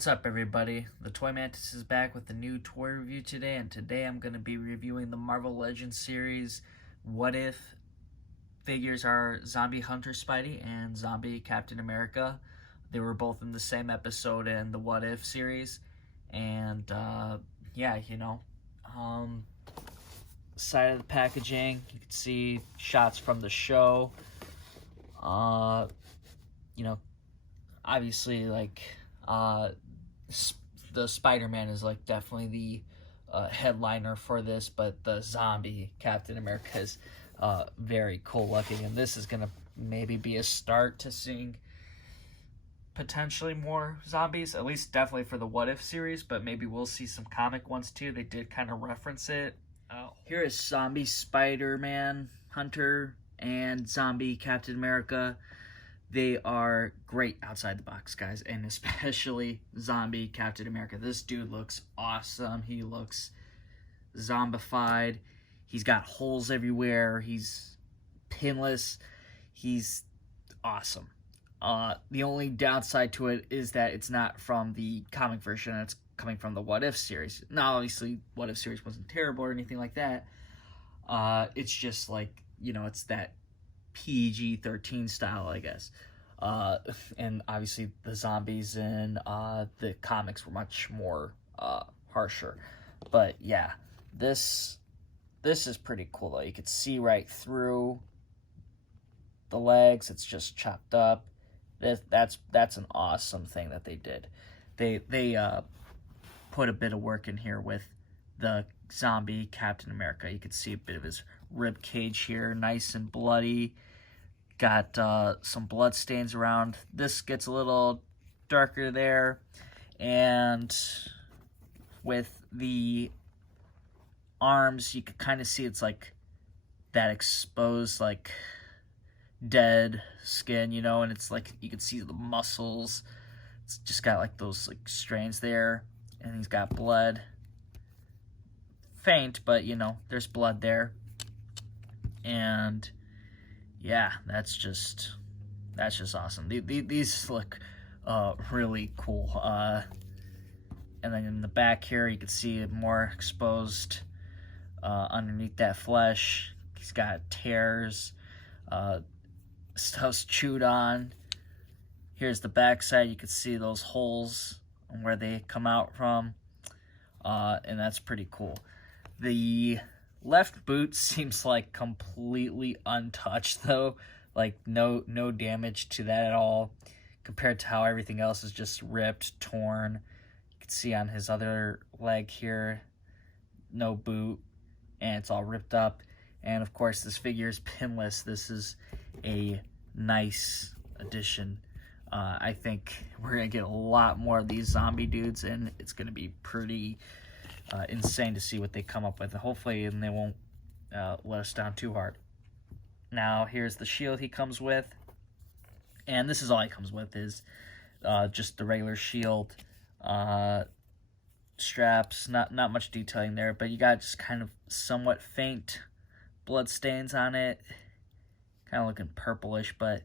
What's up, everybody? The Toy Mantis is back with a new toy review today, and today I'm going to be reviewing the Marvel Legends series What If. Figures are Zombie Hunter Spidey and Zombie Captain America. They were both in the same episode in the What If series, and side of the packaging, you can see shots from the show. Obviously, the Spider-Man is definitely the headliner for this, but the zombie Captain America is very cool looking, and this is gonna maybe be a start to seeing potentially more zombies, at least definitely for the What If series, but maybe we'll see some comic ones too. They did kind of reference it. Here is zombie Spider-Man Hunter and zombie Captain America. They are great outside the box, guys, and especially zombie Captain America. This dude looks awesome. He looks zombified. He's got holes everywhere. He's pinless. He's awesome. The only downside to it is that it's not from the comic version. It's coming from the What If series. Now, obviously, What If series wasn't terrible or anything like that. It's just it's that PG-13 style, I guess. And obviously the zombies in the comics were much more harsher. But yeah, this is pretty cool though. You could see right through the legs. It's just chopped up. That's an awesome thing that they did. They put a bit of work in here with the zombie Captain America. You could see a bit of his rib cage here, nice and bloody. Got some blood stains around. This gets a little darker there, and with the arms, you could kind of see it's like that exposed, dead skin, and it's like you can see the muscles. It's just got those strains there, and he's got blood. Faint, but there's blood there. And yeah, that's just awesome. These look really cool. And then in the back here, you can see it more exposed underneath that flesh. He's got tears. Stuff's chewed on. Here's the back side. You can see those holes and where they come out from. And that's pretty cool. The left boot seems completely untouched though, no damage to that at all, compared to how everything else is just ripped, torn. You can see on his other leg here, no boot, and it's all ripped up. And of course, this figure is pinless. This is a nice addition. I think we're gonna get a lot more of these zombie dudes, and it's gonna be pretty insane to see what they come up with. Hopefully, and they won't let us down too hard. Now, here's the shield he comes with, and this is all he comes with, is just the regular shield, straps. Not much detailing there, but you got just kind of somewhat faint blood stains on it, kind of looking purplish. But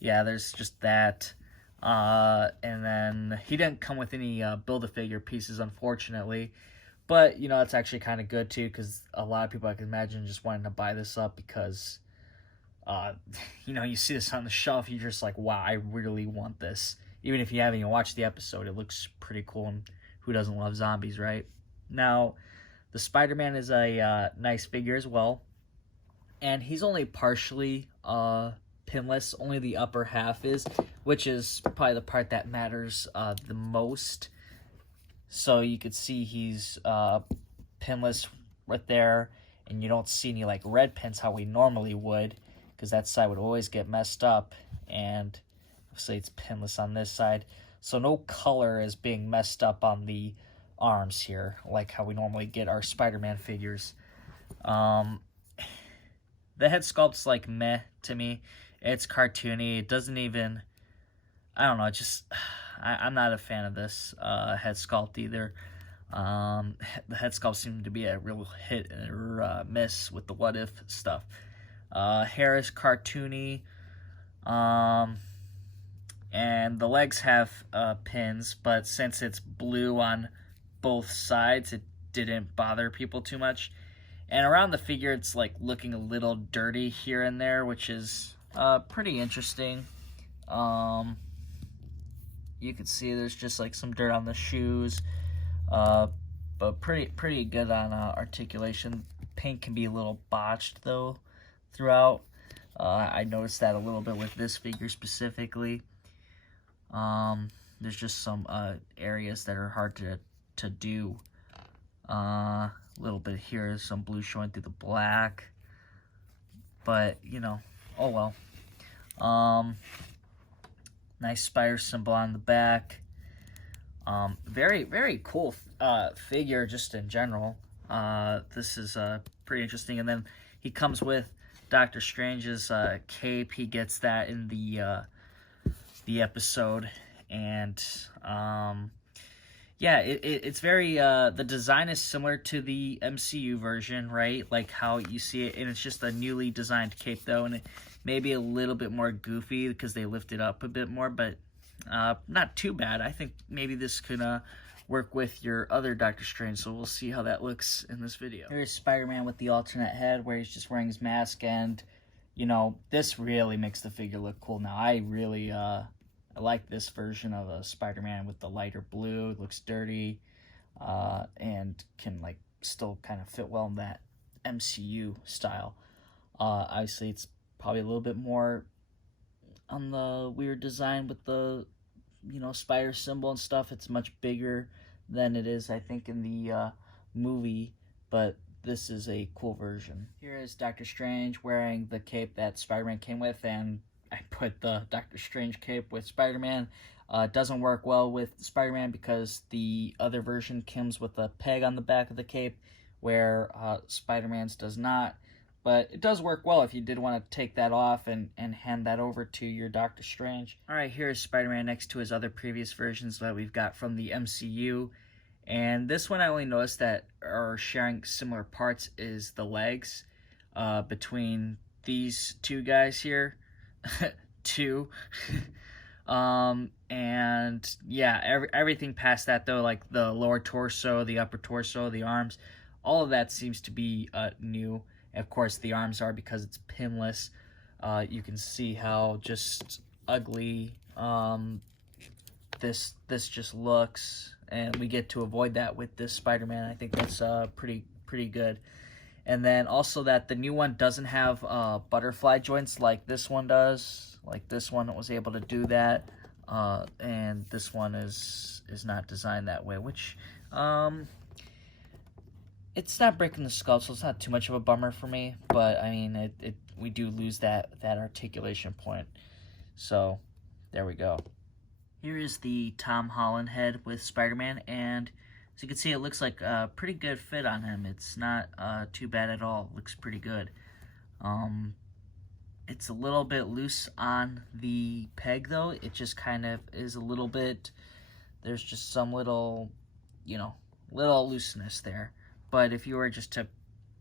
yeah, there's just that. And then he didn't come with any Build-A-Figure pieces, unfortunately. But, it's actually kind of good, too, because a lot of people, I can imagine, just wanting to buy this up because, you see this on the shelf, you're just like, wow, I really want this. Even if you haven't even watched the episode, it looks pretty cool, and who doesn't love zombies, right? Now, the Spider-Man is a nice figure as well, and he's only partially pinless. Only the upper half is, which is probably the part that matters the most. So you could see he's pinless right there, and you don't see any red pins how we normally would, because that side would always get messed up. And obviously it's pinless on this side, so no color is being messed up on the arms here, like how we normally get our Spider-Man figures. The head sculpt's meh to me. It's cartoony. It doesn't even, I don't know, I'm not a fan of this head sculpt either. The head sculpt seemed to be a real hit or miss with the What If stuff. Hair is cartoony. and the legs have pins, but since it's blue on both sides, it didn't bother people too much. And around the figure, it's like looking a little dirty here and there, which is pretty interesting. You can see there's just like some dirt on the shoes, but pretty good on articulation. Paint can be a little botched though throughout. I noticed that a little bit with this figure specifically. There's just some areas that are hard to do. A little bit here, some blue showing through the black, but you know, oh well. Nice spider symbol on the back. Very cool figure just in general. This is pretty interesting. And then he comes with Doctor Strange's cape. He gets that in the episode, and yeah, it's very the design is similar to the MCU version, right? Like how you see it, and it's just a newly designed cape though, and it may be a little bit more goofy because they lift it up a bit more, but not too bad. I think maybe this could work with your other Doctor Strange, so we'll see how that looks in this video. Here's Spider-Man with the alternate head where he's just wearing his mask, and you know, this really makes the figure look cool. Now I really I like this version of a Spider-Man with the lighter blue. It looks dirty and can like still kind of fit well in that MCU style. Obviously it's probably a little bit more on the weird design with the, you know, spider symbol and stuff. It's much bigger than it is, I think, in the movie, but this is a cool version. Here is Doctor Strange wearing the cape that Spider-Man came with, and I put the Doctor Strange cape with Spider-Man. It doesn't work well with Spider-Man because the other version comes with a peg on the back of the cape, where Spider-Man's does not. But it does work well if you did want to take that off and hand that over to your Doctor Strange. Alright, here's Spider-Man next to his other previous versions that we've got from the MCU. And this one I only noticed that are sharing similar parts is the legs between these two guys here. Two. And yeah, everything past that though, like the lower torso, the upper torso, the arms, all of that seems to be new. Of course, the arms are because it's pinless. You can see how just ugly this just looks, and we get to avoid that with this Spider-Man. I think that's pretty good. And then also that the new one doesn't have butterfly joints like this one does. Like this one was able to do that, and this one is not designed that way, which it's not breaking the sculpt, so it's not too much of a bummer for me. But I mean, we do lose that articulation point. So there we go. Here is the Tom Holland head with Spider-Man, and as you can see, it looks like a pretty good fit on him. It's not too bad at all. It looks pretty good. It's a little bit loose on the peg, though. It just kind of is a little bit. There's just some little, you know, little looseness there. But if you were just to,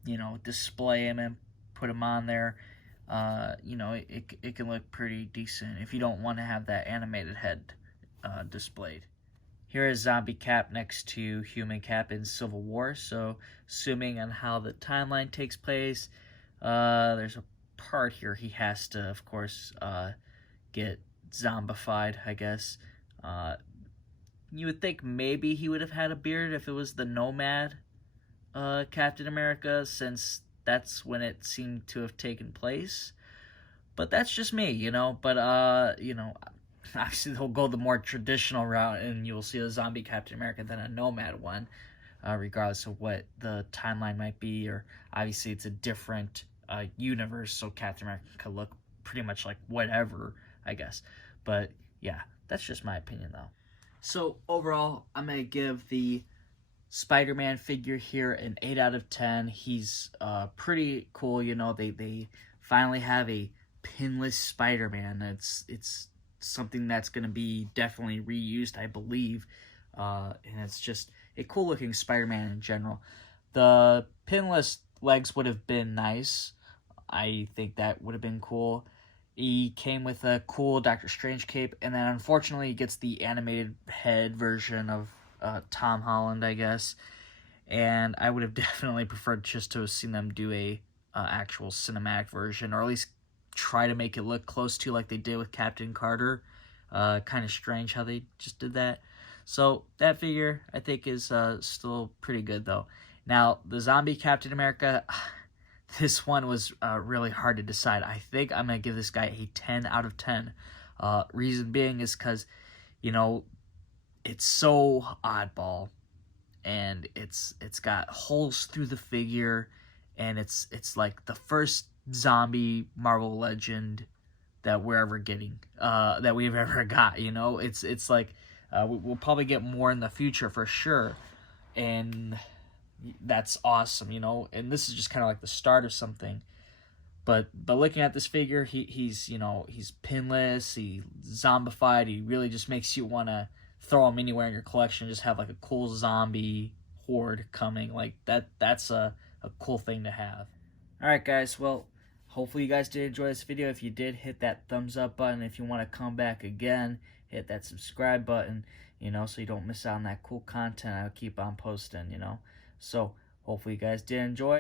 you know, display him and put him on there, you know, it can look pretty decent if you don't want to have that animated head displayed. Here is Zombie Cap next to Human Cap in Civil War. So, assuming on how the timeline takes place, there's a part here he has to, of course, get zombified, I guess. You would think maybe he would have had a beard if it was the Nomad Captain America, since that's when it seemed to have taken place. But that's just me, you know. But, you know, obviously they'll go the more traditional route, and you'll see a zombie Captain America than a Nomad one, regardless of what the timeline might be. Or obviously it's a different universe, so Captain America could look pretty much like whatever, I guess. But yeah, that's just my opinion though. So overall, I'm gonna give the Spider-Man figure here an 8 out of 10. He's pretty cool, you know. They finally have a pinless Spider-Man. It's something that's going to be definitely reused, I believe. And it's just a cool looking Spider-Man in general. The pinless legs would have been nice. I think that would have been cool. He came with a cool Doctor Strange cape, and then unfortunately he gets the animated head version of Tom Holland, I guess. And I would have definitely preferred just to have seen them do a actual cinematic version, or at least try to make it look close to like they did with Captain Carter. Kind of strange how they just did that. So that figure, I think, is still pretty good, though. Now, the zombie Captain America, this one was really hard to decide. I think I'm going to give this guy a 10 out of 10. Reason being is because, you know, it's so oddball, and it's got holes through the figure, and it's like the first zombie Marvel Legend that we're ever getting, that we've ever got. You know, it's like we'll probably get more in the future for sure, and that's awesome. You know, and this is just kind of like the start of something. But looking at this figure, he's you know, he's pinless, he's zombified. He really just makes you want to throw him anywhere in your collection. Just have like a cool zombie horde coming like that. That's a cool thing to have. All right, guys. Well, hopefully you guys did enjoy this video. If you did, hit that thumbs up button. If you want to come back again, hit that subscribe button, you know, so you don't miss out on that cool content I'll keep on posting, you know. So hopefully you guys did enjoy.